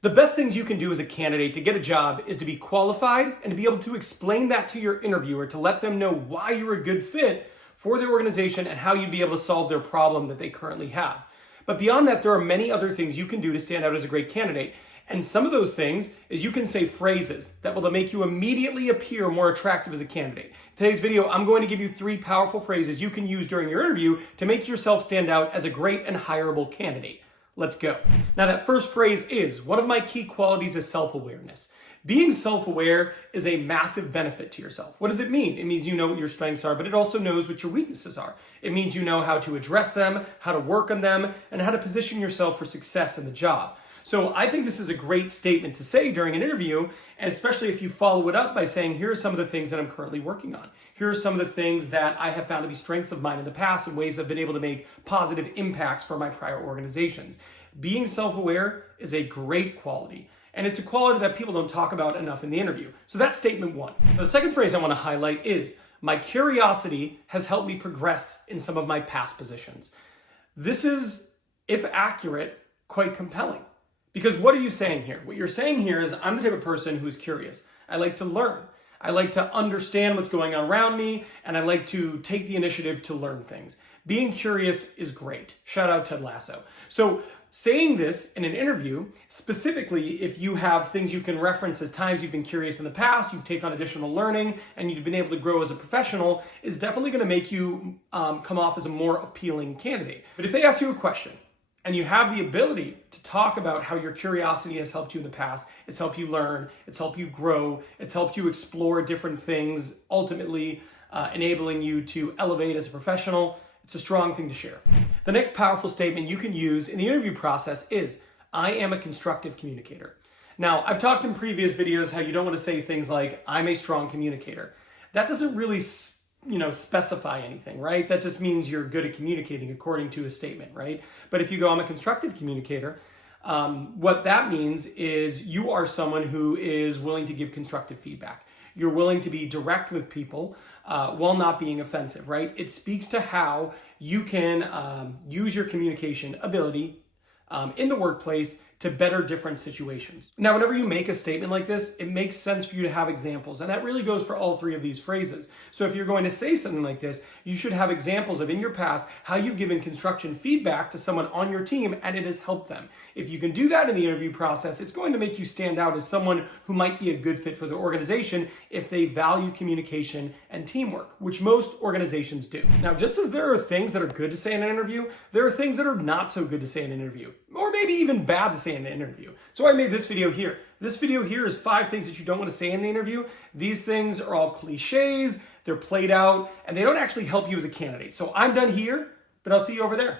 The best things you can do as a candidate to get a job is to be qualified and to be able to explain that to your interviewer to let them know why you're a good fit for their organization and how you'd be able to solve their problem that they currently have. But beyond that, there are many other things you can do to stand out as a great candidate. And some of those things is you can say phrases that will make you immediately appear more attractive as a candidate. In today's video, I'm going to give you 3 powerful phrases you can use during your interview to make yourself stand out as a great and hireable candidate. Let's go. Now that first phrase is, one of my key qualities is self-awareness. Being self-aware is a massive benefit to yourself. What does it mean? It means you know what your strengths are, but it also knows what your weaknesses are. It means you know how to address them, how to work on them, and how to position yourself for success in the job. So I think this is a great statement to say during an interview, and especially if you follow it up by saying, here are some of the things that I'm currently working on. Here are some of the things that I have found to be strengths of mine in the past and ways I've been able to make positive impacts for my prior organizations. Being self-aware is a great quality, and it's a quality that people don't talk about enough in the interview. So that's statement 1. Now, the second phrase I want to highlight is, my curiosity has helped me progress in some of my past positions. This is, if accurate, quite compelling. Because what are you saying here? What you're saying here is, I'm the type of person who's curious. I like to learn. I like to understand what's going on around me, and I like to take the initiative to learn things. Being curious is great. Shout out Ted Lasso. So saying this in an interview, specifically if you have things you can reference as times you've been curious in the past, you've taken on additional learning, and you've been able to grow as a professional, is definitely going to make you come off as a more appealing candidate. But if they ask you a question, and you have the ability to talk about how your curiosity has helped you in the past, it's helped you learn, it's helped you grow, it's helped you explore different things, ultimately enabling you to elevate as a professional, it's a strong thing to share. The next powerful statement you can use in the interview process is, I am a constructive communicator. Now, I've talked in previous videos how you don't want to say things like, I'm a strong communicator. That doesn't really specify anything, right? That just means you're good at communicating according to a statement, right? But if you go, I'm a constructive communicator, what that means is you are someone who is willing to give constructive feedback. You're willing to be direct with people while not being offensive, right? It speaks to how you can use your communication ability in the workplace to better different situations. Now, whenever you make a statement like this, it makes sense for you to have examples, and that really goes for all 3 of these phrases. So if you're going to say something like this, you should have examples of in your past how you've given construction feedback to someone on your team and it has helped them. If you can do that in the interview process, it's going to make you stand out as someone who might be a good fit for the organization if they value communication and teamwork, which most organizations do. Now, just as there are things that are good to say in an interview, there are things that are not so good to say in an interview, or maybe even bad to say in an interview. So I made this video here. This video here is 5 things that you don't want to say in the interview. These things are all cliches, they're played out, and they don't actually help you as a candidate. So I'm done here, but I'll see you over there.